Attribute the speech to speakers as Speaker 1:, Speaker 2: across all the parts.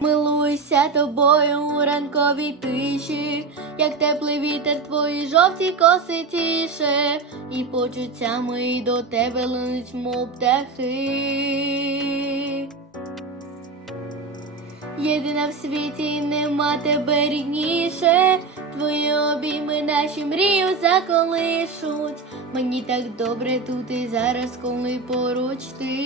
Speaker 1: Милуйся тобою у ранковій тиші, як теплий вітер твої жовті коси тіше, і почуттями до тебе линуть мов птахи. Єдина в світі нема тебе рідніше, твої обійми наші мрію заколишуть. Мені так добре тут і зараз, коли поруч ти.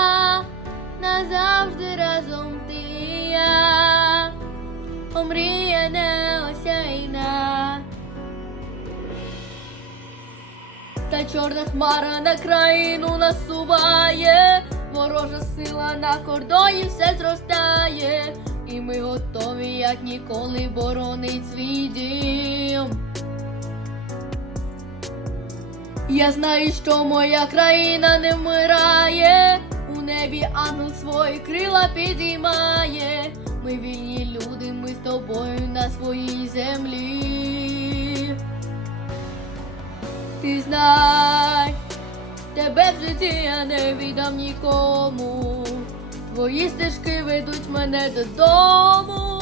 Speaker 1: омріяне осяйна. Та чорна хмара на країну насуває, ворожа сила на кордоні все зростає, і ми готові, як ніколи, боронить свій дім. Я знаю, що моя країна не вмирає, у небі ангел свої крила підіймає ми вільні люди, ми з тобою на своїй землі. Ти знай, тебе в житті я не віддам нікому. Твої стежки ведуть мене додому.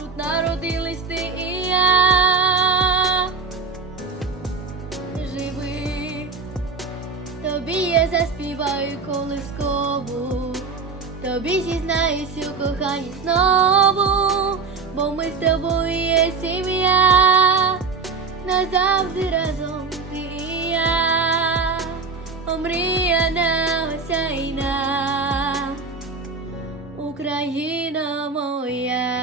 Speaker 1: Тут народились ти і я. Живи, тобі я заспіваю колискову. Тобі зізнаюсь у коханні знову, бо ми з тобою є сім'я, назавжди разом ти і я, омріяна осяйна Україна моя.